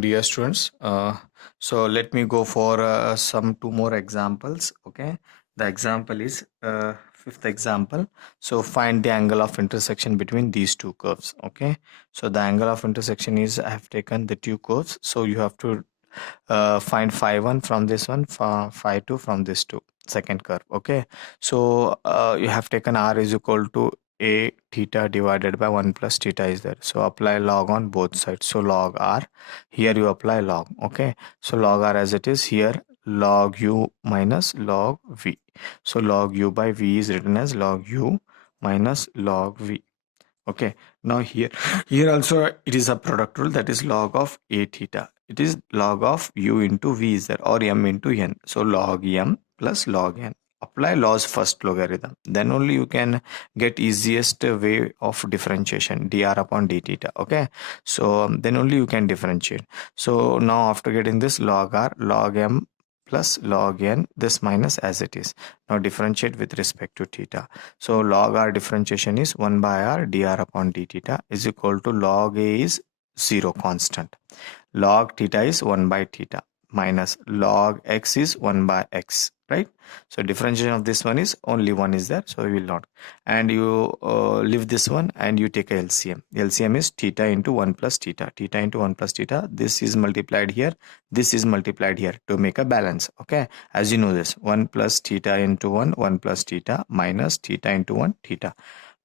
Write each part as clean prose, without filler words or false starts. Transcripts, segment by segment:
Dear students, so let me go for some two more examples. Okay, the example is fifth example. So find the angle of intersection between these two curves. Okay, so the angle of intersection is, I have taken the two curves, so you have to find phi 1 from this one, phi 2 from this two second curve. Okay, so you have taken r is equal to a theta divided by 1 plus theta is there, so apply log on both sides. So log r, here you apply log. Okay, so log r as it is here, log u minus log v. So log u by v is written as log u minus log v. Okay, now here also it is a product rule, that is log of a theta, it is log of u into v is there, or m into n. So log m plus log n. Apply law's first logarithm, then only you can get easiest way of differentiation, dr upon d theta. Okay, so then only you can differentiate. So now after getting this log r, log m plus log n, this minus as it is. Now differentiate with respect to theta. So log r differentiation is 1 by r dr upon d theta is equal to log a is 0 constant. Log theta is 1 by theta minus log x is 1 by x, right? So differentiation of this one is only 1 is there, so we will not. And you leave this one and you take a LCM. LCM is theta into 1 plus theta. Theta into 1 plus theta. This is multiplied here. This is multiplied here to make a balance. Okay. As you know this, 1 plus theta into 1, 1 plus theta minus theta into 1 theta.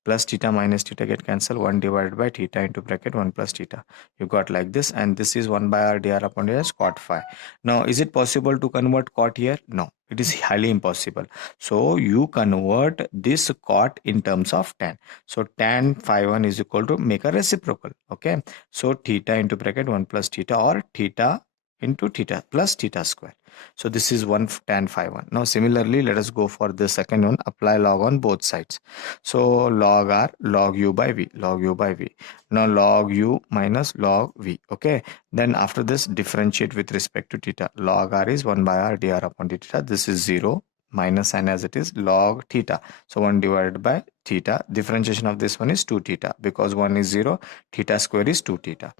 Plus theta minus theta get cancelled, 1 divided by theta into bracket 1 plus theta. You got like this, and this is 1 by r dr upon d as cot phi. Now is it possible to convert cot here? No, it is highly impossible. So you convert this cot in terms of tan. So tan phi 1 is equal to, make a reciprocal. Okay, so theta into bracket 1 plus theta, or theta into theta plus theta square. So this is 1 tan phi 1. Now similarly, let us go for the second one. Apply log on both sides. So log r, log u by v, log u by v. Now log u minus log v. Okay, then after this differentiate with respect to theta. Log r is 1 by r dr upon d theta. This is 0 minus n as it is, log theta. So 1 divided by theta. Differentiation of this one is 2 theta, because 1 is 0, theta square is 2 theta.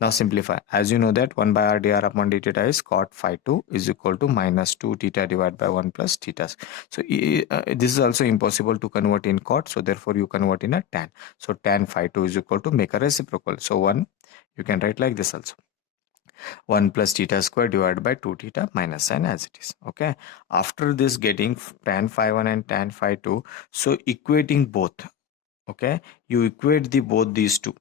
Now simplify. As you know that 1 by r dr upon d theta is cot phi 2 is equal to minus 2 theta divided by 1 plus theta. So this is also impossible to convert in cot, so therefore you convert in a tan. So tan phi 2 is equal to, make a reciprocal. So 1, you can write like this also. 1 plus theta square divided by 2 theta minus n as it is. Okay, after this getting tan phi 1 and tan phi 2, so equating both. Okay, you equate the both these two,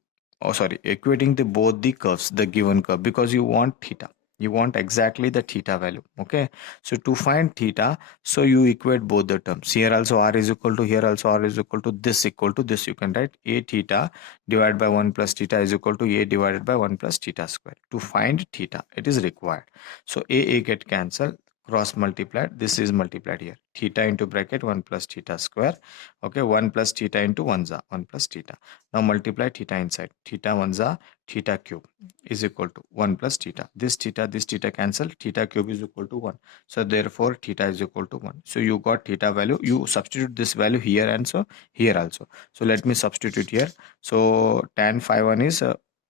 equating the both the curves, the given curve, because you want theta, you want exactly the theta value. Okay, so to find theta, so you equate both the terms. Here also r is equal to, here also r is equal to, this equal to this. You can write a theta divided by 1 plus theta is equal to a divided by 1 plus theta square. To find theta, it is required. So a get cancelled, cross multiplied, this is multiplied here, theta into bracket 1 plus theta square. Okay, 1 plus theta into 1 za 1 plus theta. Now multiply theta inside, theta 1 za theta cube is equal to 1 plus theta. This theta cancel, theta cube is equal to 1. So therefore theta is equal to 1. So you got theta value. You substitute this value here and so here also. So let me substitute here. So tan phi 1 is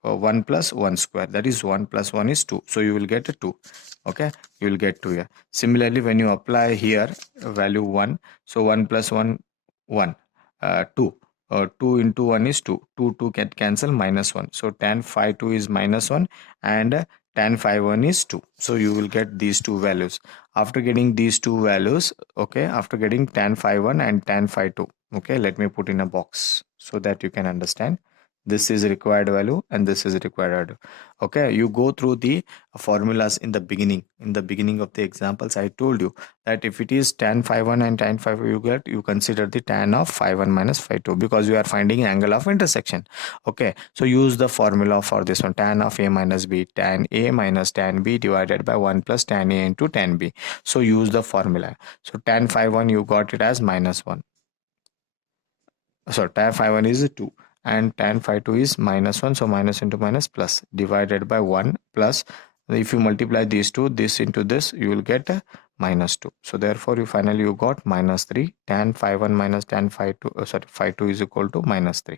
1 plus 1 square, that is 1 plus 1 is 2. So you will get a 2. Okay, you will get 2 here. Similarly, when you apply here value 1, so 1 plus 1 1 2 2 into 1 is 2, 2 get cancel, minus 1. So tan phi 2 is minus 1 and tan phi 1 is 2. So you will get these two values. After getting these two values, okay, after getting tan phi 1 and tan phi 2, okay, let me put in a box so that you can understand. This is required value and this is required value. Okay, you go through the formulas in the beginning of the examples. I told you that if it is tan phi 1 and tan phi 2, you consider the tan of phi 1 minus phi 2, because you are finding angle of intersection. Okay, so use the formula for this one, tan of a minus b, tan a minus tan b divided by 1 plus tan a into tan b. So use the formula. So tan phi 1 you got it as minus 1. So tan phi 1 is 2 and tan phi 2 is minus 1. So minus into minus plus divided by 1 plus, if you multiply these two, this into this, you will get minus 2. So therefore you finally you got minus 3. Tan phi 1 minus tan phi 2, phi 2 is equal to minus 3.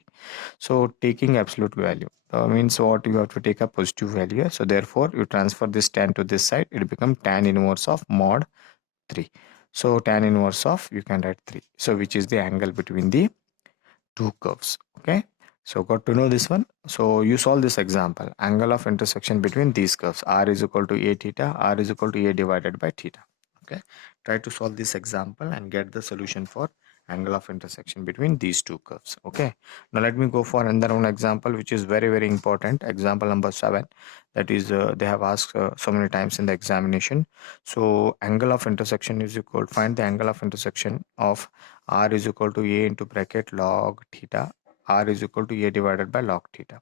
So taking absolute value means what, you have to take a positive value here. So therefore you transfer this tan to this side, it becomes tan inverse of mod 3. So tan inverse of, you can write 3. So which is the angle between the two curves. Okay, so got to know this one. So you solve this example, angle of intersection between these curves, r is equal to a theta, r is equal to a divided by theta. Okay, try to solve this example and get the solution for angle of intersection between these two curves. Okay, now let me go for another one example which is very important, example number 7. That is they have asked so many times in the examination. So angle of intersection is equal, find the angle of intersection of r is equal to a into bracket log theta, r is equal to a divided by log theta.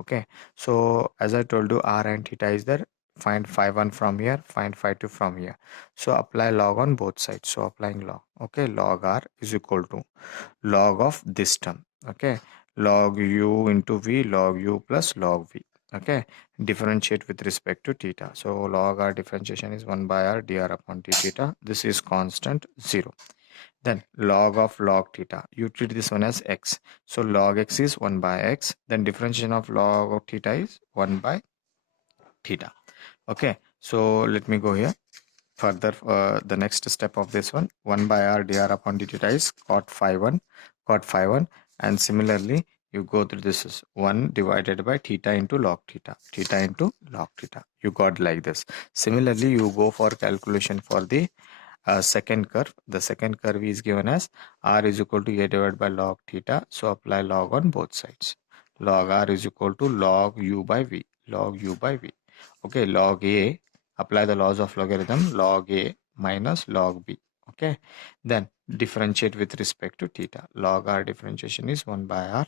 Okay, so as I told you, r and theta is there. Find phi 1 from here, find phi 2 from here. So apply log on both sides. So applying log. Okay, log r is equal to log of this term. Okay, log u into v, log u plus log v. Okay, differentiate with respect to theta. So log r differentiation is 1 by r dr upon d theta. This is constant 0. Then log of log theta, you treat this one as x. So log x is 1 by x. Then differentiation of log of theta is 1 by theta. Okay, so let me go here. Further, the next step of this one, 1 by r dr upon d theta is cot phi 1, cot phi 1. And similarly, you go through this is 1 divided by theta into log theta, theta into log theta. You got like this. Similarly, you go for calculation for the second curve. The second curve is given as r is equal to a divided by log theta. So apply log on both sides. Log r is equal to log u by v, log u by v. Okay, log a, apply the laws of logarithm, log a minus log b. Okay, then differentiate with respect to theta. Log r differentiation is 1 by r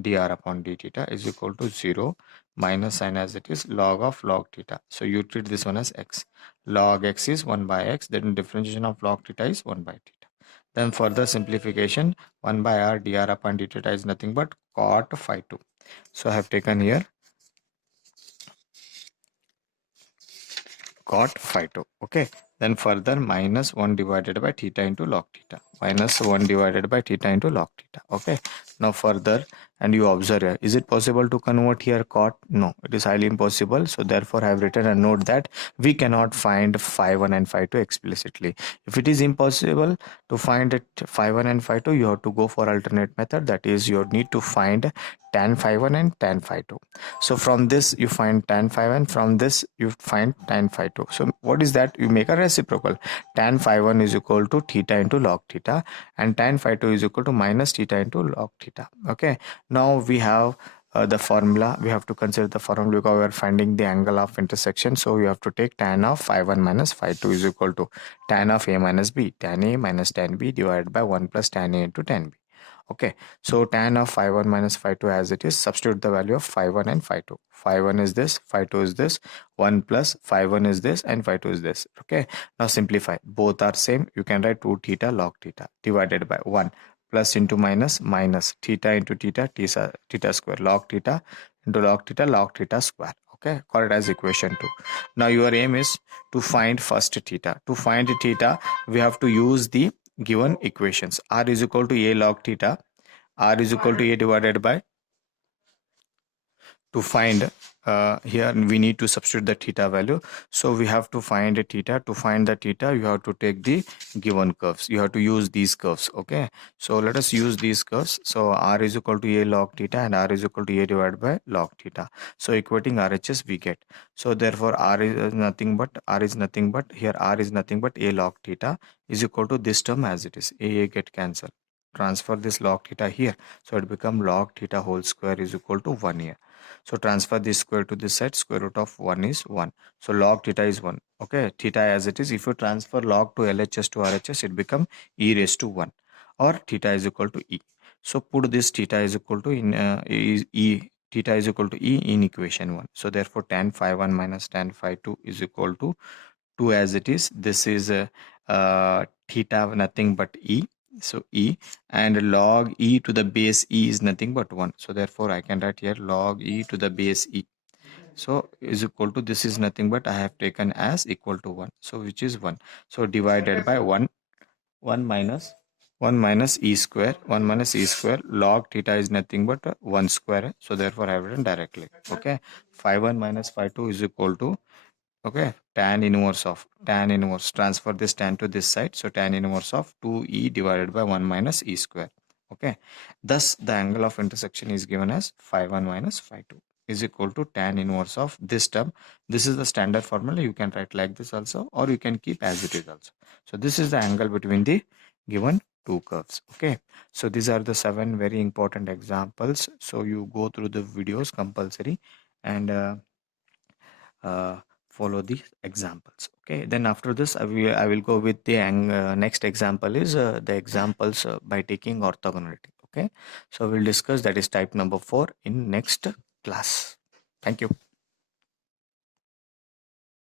dr upon d theta is equal to 0 minus sign as it is log of log theta. So you treat this one as x. Log x is 1 by x, then differentiation of log theta is 1 by theta. Then further simplification, 1 by r dr upon d theta is nothing but cot phi 2. So I have taken here cot phi 2. Okay, then further minus 1 divided by theta into log theta, minus 1 divided by theta into log theta. Okay, now further, and you observe here, is it possible to convert here cot? No, it is highly impossible. So therefore I have written a note that we cannot find phi 1 and phi 2 explicitly. If it is impossible to find it phi 1 and phi 2, you have to go for alternate method, that is you need to find tan phi 1 and tan phi 2. So from this you find tan phi 1, from this you find tan phi 2. So what is that? You make a reciprocal. Tan phi 1 is equal to theta into log theta, and tan phi 2 is equal to minus theta into log theta. Okay, now we have the formula. We have to consider the formula because we are finding the angle of intersection. So you have to take tan of phi 1 minus phi 2 is equal to tan of a minus b, tan a minus tan b divided by 1 plus tan a into tan b. Okay, so tan of phi 1 minus phi 2 as it is, substitute the value of phi 1 and phi 2. Phi 1 is this, phi 2 is this, 1 plus phi 1 is this, and phi 2 is this. Okay, now simplify. Both are same. You can write 2 theta log theta divided by 1 plus into minus, minus theta into theta, theta square, log theta into log theta square. Okay, call it as equation 2. Now your aim is to find first theta. To find theta, we have to use the given equations. R is equal to a log theta, r is equal to a divided by, to find here we need to substitute the theta value. So we have to find a theta. To find the theta, you have to take the given curves. You have to use these curves. Okay, so let us use these curves. So r is equal to a log theta and r is equal to a divided by log theta. So equating RHS we get. So therefore r is nothing but here r is nothing but a log theta is equal to this term as it is. A get cancelled. Transfer this log theta here. So it become log theta whole square is equal to 1 here. So transfer this square to this side, square root of 1 is 1. So log theta is 1. Okay, theta as it is. If you transfer log to LHS to RHS, it become e raised to 1 or theta is equal to e. So put this theta is equal to theta is equal to e in equation 1. So therefore tan phi 1 minus tan phi 2 is equal to 2 as it is. This is theta nothing but e. So e, and log e to the base e is nothing but 1. So therefore I can write here log e to the base e. So is equal to, this is nothing but I have taken as equal to 1. So which is 1. So divided by 1 minus 1 minus e square, 1 minus e square, log theta is nothing but 1 square. So therefore I have written directly. Okay. Phi 1 minus phi 2 is equal to, okay, tan inverse, transfer this tan to this side, so tan inverse of 2e divided by 1 minus e square. Okay, thus the angle of intersection is given as phi 1 minus phi 2 is equal to tan inverse of this term. This is the standard formula. You can write like this also, or you can keep as it is also. So this is the angle between the given two curves. Okay, so these are the 7 very important examples. So you go through the videos compulsory, and uh, follow the examples. Okay, then after this I will go with the next example is the examples by taking orthogonality. Okay, so we'll discuss that is type number 4 in next class. Thank you.